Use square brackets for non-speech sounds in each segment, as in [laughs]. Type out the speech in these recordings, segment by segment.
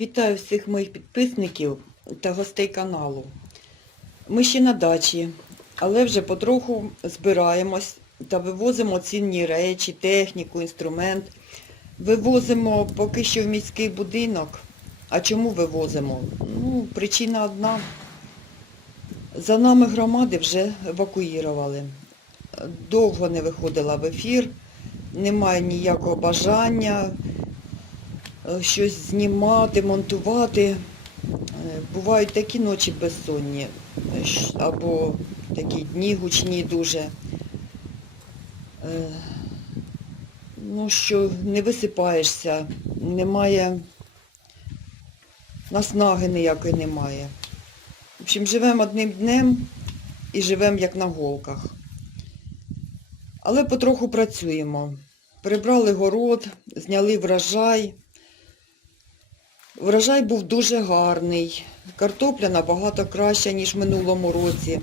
Вітаю всіх моїх підписників та гостей каналу. Ми ще на дачі, але вже потроху збираємось та вивозимо цінні речі, техніку, інструмент. Вивозимо поки що в міський будинок. А чому вивозимо? Ну, причина одна. За нами громади вже евакуїрували. Довго не виходила в ефір, немає ніякого бажання щось знімати, монтувати. Е, Бувають такі ночі безсонні, е, або такі дні гучні дуже. Е, Ну, що не висипаєшся, немає наснаги ніякої немає. В общем, живемо одним днем і живемо як на голках. Але потроху працюємо. Прибрали город, зняли врожай. Врожай був дуже гарний. Картопля набагато краща, ніж в минулому році.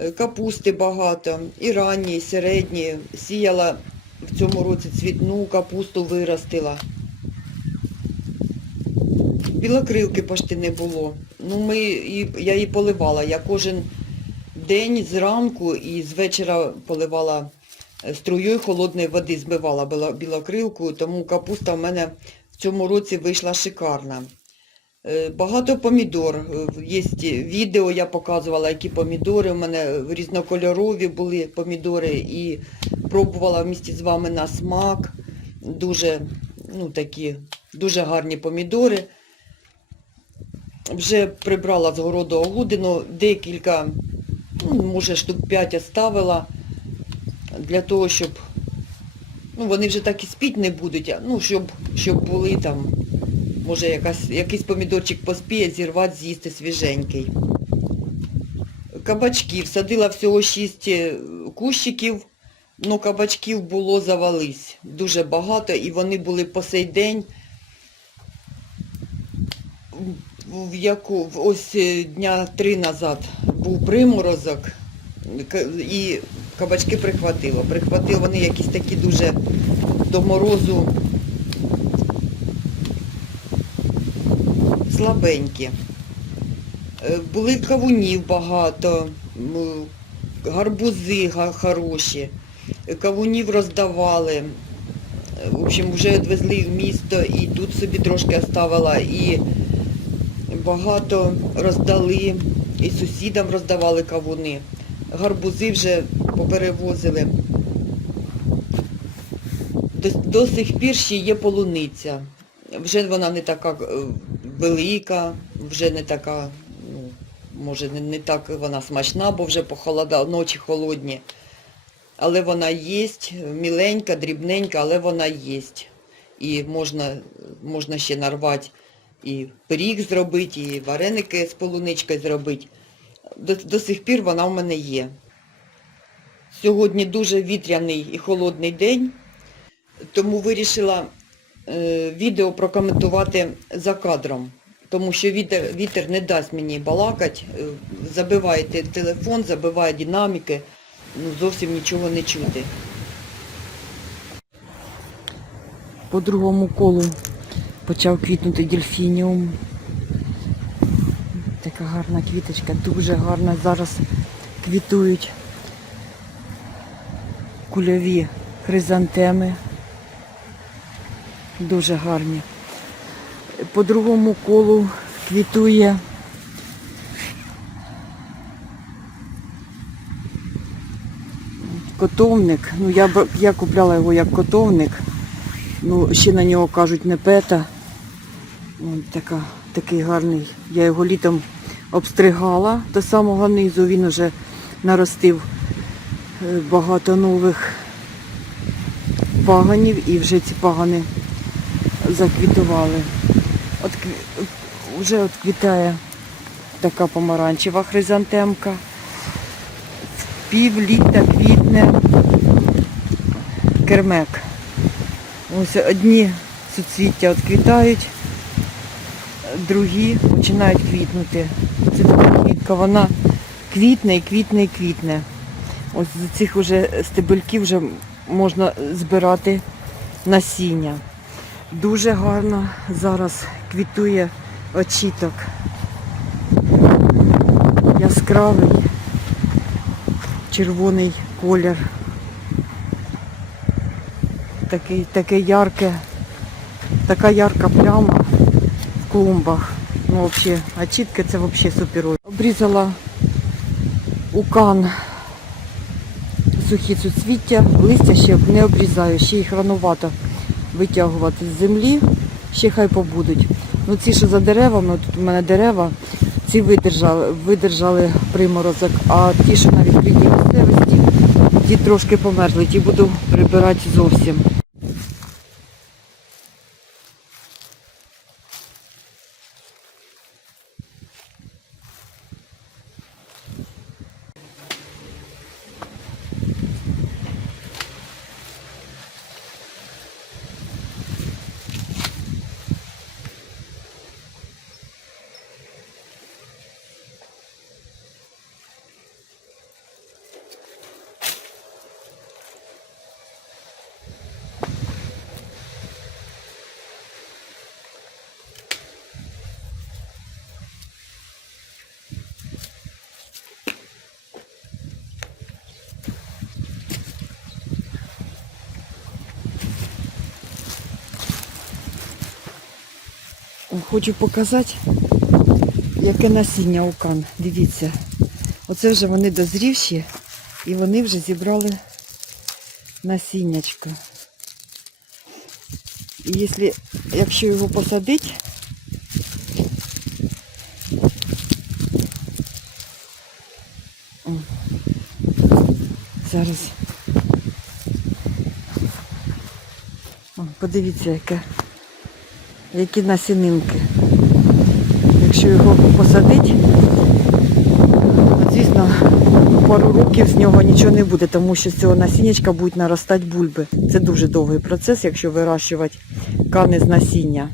Е, Капусти багато, і ранні, і середні. Сіяла в цьому році цвітну капусту виростила. Білокрилки почти не було. Ну, ми, я її поливала. Я кожен день зранку і з вечора поливала е, струєю холодної води, збивала білокрилку, тому капуста в мене цьому році вийшла шикарна. Е, Багато помідор. Е, Є відео, я показувала, які помідори. У мене різнокольорові були помідори і пробувала в місті з вами на смак. Дуже, ну, такі, дуже гарні помідори. Вже прибрала з городу огудину, декілька, ну, може, штук 5 оставила для того, щоб ну, вони вже так і спіть не будуть, ну, щоб, щоб були там, може, якась, якийсь помідорчик поспіє зірвати, з'їсти свіженький. Кабачків. Садила всього 6 кущиків, ну кабачків було завались. Дуже багато, і вони були по сей день. В яку ось е, дня три назад був приморозок, і кабачки прихватило. Прихватило вони якісь такі дуже до морозу слабенькі. Е, Були кавунів багато, гарбузи хороші, кавунів роздавали. Е, В общем, вже відвезли в місто і тут собі трошки оставила, і багато роздали, і сусідам роздавали кавуни. Гарбузи вже поперевозили. До, до сих пір ще є полуниця. Вже вона не така е, велика, вже не така, ну, може, не, не так вона смачна, бо вже похолодало, ночі холодні. Але вона є, міленька, дрібненька, але вона є. І можна, можна ще нарвати і пиріг зробити, і вареники з полуничкою зробити. До, до сих пір вона в мене є. Сьогодні дуже вітряний і холодний день, тому вирішила е, відео прокоментувати за кадром, тому що вітер, вітер не дасть мені балакати, е, забиває телефон, забиває динаміки, ну, зовсім нічого не чути. По другому колу почав квітнути дельфініум. Така гарна квіточка, дуже гарна. Зараз квітують кульові хризантеми. Дуже гарні. По другому колу квітує котовник. Ну, я, я купляла його як котовник. Ну, ще на нього кажуть не пета. Така, такий гарний. Я його літом обстригала до самого низу. Він вже наростив багато нових паганів і вже ці пагани заквітували. От вже от квітає така помаранчева хризантемка. В пів літа квітне кермек. Ось одні суцвіття відквітають, другі починають квітнути. Це така квітка, вона квітне і квітне і квітне. Ось з цих уже стебельків вже можна збирати насіння. Дуже гарно зараз квітує очіток. Яскравий, червоний колір. Такий, таке ярке, така ярка пляма в клумбах. Ну, взагалі, очітки це взагалі суперові. Обрізала укан сухі суцвіття, листя ще не обрізаю, ще їх ранувато витягувати з землі, ще хай побудуть. Ну ці, що за деревами, тут у мене дерева, ці видержали, видержали приморозок, а ті, що навіть відкритій місцевості, ті трошки померзли, ті буду прибирати зовсім. Хочу показати, яке насіння укан. Дивіться. Оце вже вони дозрівші і вони вже зібрали насіннячко. І якщо, якщо його посадити, зараз. Подивіться, яке які насінинки. Якщо його посадити, звісно, пару років з нього нічого не буде, тому що з цього насіннячка будуть наростати бульби. Це дуже довгий процес, якщо вирощувати кани з насіння.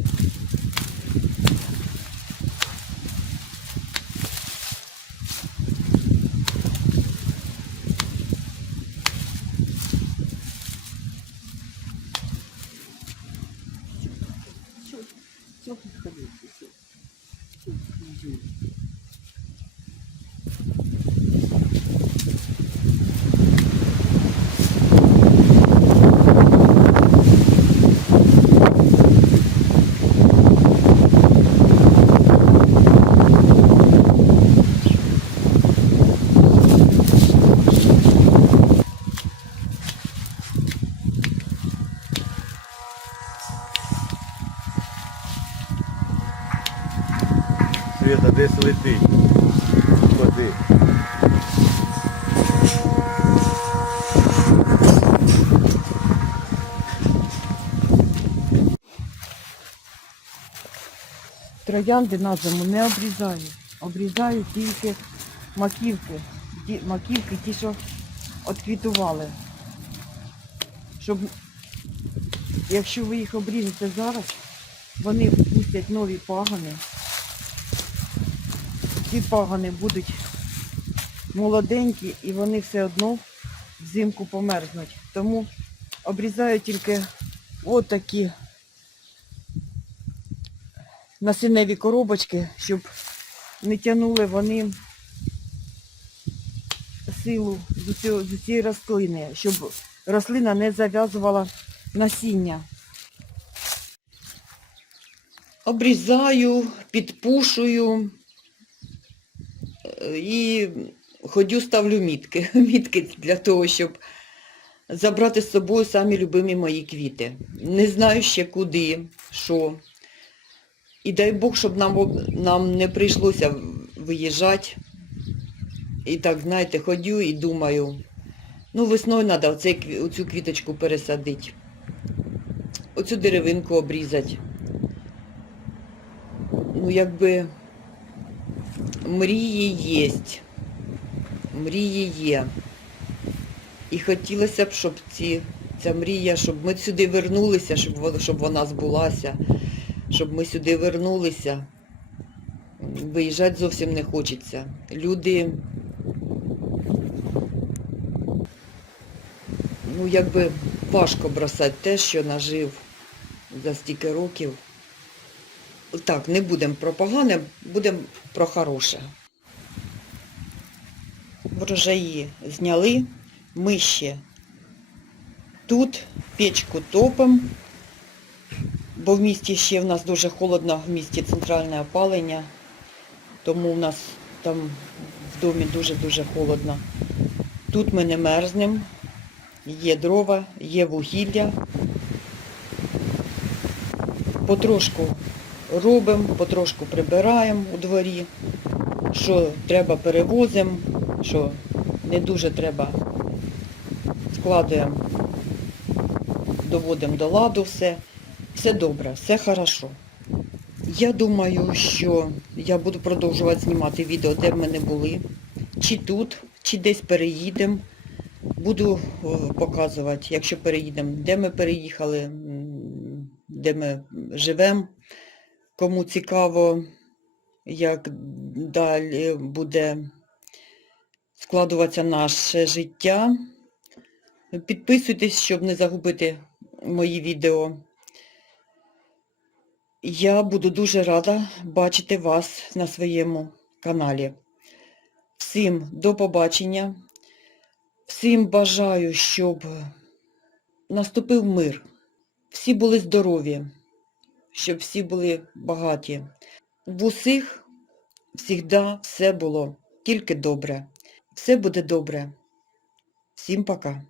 Света десь летить. Ходи. Троянди на зиму не обрізаю. Обрізаю тільки маківки. Ті, маківки ті, що отквітували. Щоб, якщо ви їх обріжете зараз, вони пустять нові пагони. Ці пагони будуть молоденькі і вони все одно взимку померзнуть. Тому обрізаю тільки отакі насінневі коробочки, щоб не тягнули вони силу з цієї рослини, щоб рослина не зав'язувала насіння. Обрізаю, підпушую і ходю, ставлю мітки. [laughs] Мітки для того, щоб забрати з собою самі любимі мої квіти. Не знаю ще куди, що. І дай Бог, щоб нам, нам не прийшлося виїжджати. І так, знаєте, ходю і думаю, ну весною треба оцю квіточку пересадити. Оцю деревинку обрізати. Ну, якби мрії є. Мрії є. І хотілося б, щоб ці, ця мрія, щоб ми сюди вернулися, щоб, щоб вона збулася щоб ми сюди вернулися. Виїжджати зовсім не хочеться. Люди, ну якби важко бросати те, що нажив за стільки років. Так, не будемо про погане, будемо про хороше. Врожаї зняли, ми ще тут печку топимо, бо в місті ще в нас дуже холодно, в місті центральне опалення, тому в нас там в домі дуже-дуже холодно. Тут ми не мерзнемо, є дрова, є вугілля. Потрошку робимо, потрошку прибираємо у дворі, що треба перевозимо, що не дуже треба складуємо, доводимо до ладу все. Все добре, все хорошо. Я думаю, що я буду продовжувати знімати відео, де ми не були, чи тут, чи десь переїдемо. Буду показувати, якщо переїдемо, де ми переїхали, де ми живемо. Кому цікаво, як далі буде складуватися наше життя. Підписуйтесь, щоб не загубити мої відео. Я буду дуже рада бачити вас на своєму каналі. Всім до побачення. Всім бажаю, щоб наступив мир. Всі були здорові, щоб всі були багаті. В усіх завжди все було тільки добре. Все буде добре. Всім пока.